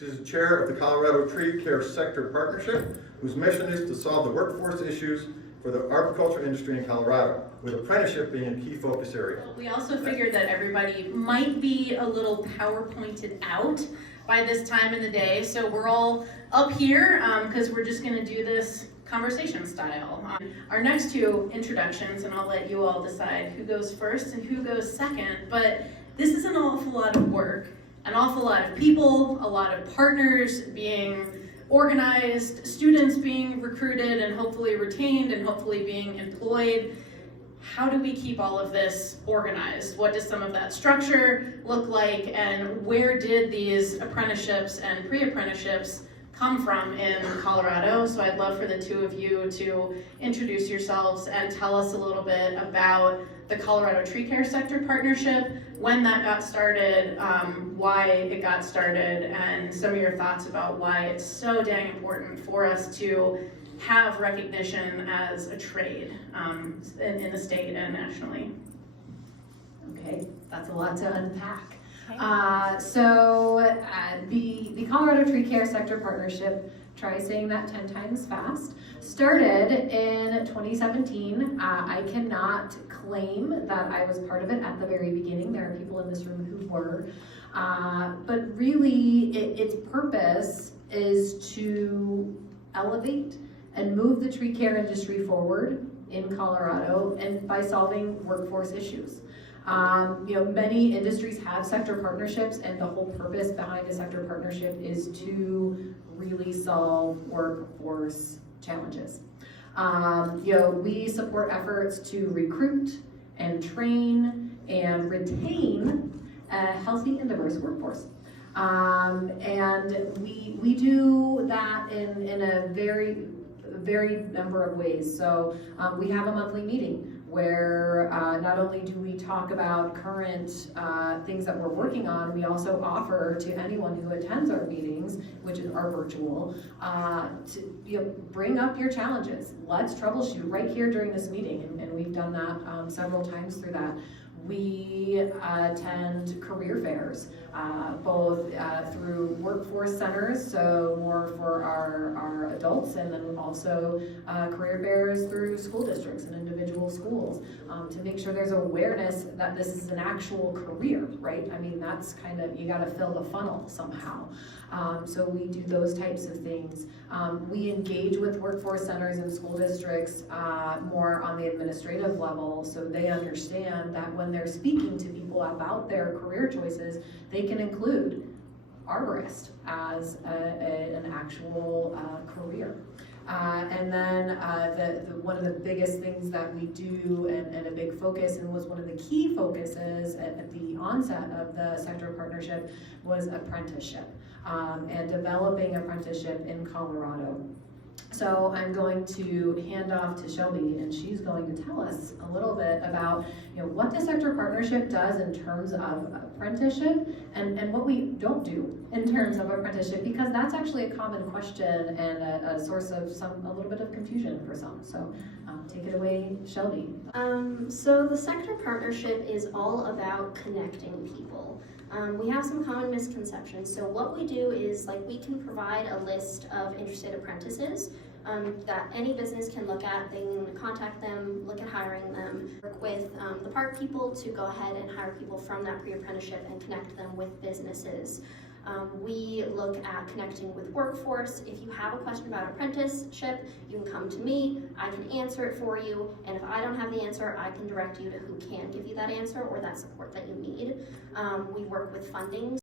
She's the chair of the Colorado Tree Care Sector Partnership, whose mission is to solve the workforce issues for the arboriculture industry in Colorado, with apprenticeship being a key focus area. We also figured that everybody might be a little PowerPointed out by this time in the day, so we're all up here because we're just going to do this conversation style. Our next two introductions, and I'll let you all decide who goes first and who goes second, but this is an awful lot of work, an awful lot of people, a lot of partners being organized, students being recruited and hopefully retained and hopefully being employed. How do we keep all of this organized? What does some of that structure look like, and where did these apprenticeships and pre-apprenticeships come from in Colorado? So I'd love for the two of you to introduce yourselves and tell us a little bit about the Colorado Tree Care Sector Partnership, when that got started, why it got started, and some of your thoughts about why it's so dang important for us to have recognition as a trade in the state and nationally. Okay, that's a lot to unpack. The Colorado Tree Care Sector Partnership, try saying that 10 times fast, started in 2017. I cannot claim that I was part of it at the very beginning. There are people in this room who were. But really, its purpose is to elevate and move the tree care industry forward in Colorado, and by solving workforce issues. Many industries have sector partnerships, and the whole purpose behind a sector partnership is to really solve workforce challenges. We support efforts to recruit and train and retain a healthy and diverse workforce. And we do that in a very number of ways. So we have a monthly meeting where not only do we talk about current things that we're working on, we also offer to anyone who attends our meetings, which are virtual, to bring up your challenges. Let's troubleshoot right here during this meeting, and we've done that several times through that. We attend career fairs, both through workforce centers, so more for our adults, and then also career fairs through school districts and individual schools to make sure there's awareness that this is an actual career, right? I mean, that's kind of, you got to fill the funnel somehow. So we do those types of things. We engage with workforce centers and school districts more on the administrative level, so they understand that when they're speaking to people about their career choices, they can include arborist as an actual career. And then one of the biggest things that we do, and a big focus, and was one of the key focuses at the onset of the sector partnership, was apprenticeship, and developing apprenticeship in Colorado. So I'm going to hand off to Shelby, and she's going to tell us a little bit about what the sector partnership does in terms of apprenticeship, and what we don't do in terms of apprenticeship, because that's actually a common question and a source of a little bit of confusion for some. So take it away, Shelby. So the sector partnership is all about connecting people. We have some common misconceptions. So what we do is, we can provide a list of interested apprentices that any business can look at. They can contact them, look at hiring them, work with the park people to go ahead and hire people from that pre-apprenticeship and connect them with businesses. We look at connecting with workforce. If you have a question about apprenticeship, you can come to me, I can answer it for you, and if I don't have the answer, I can direct you to who can give you that answer or that support that you need. We work with funding.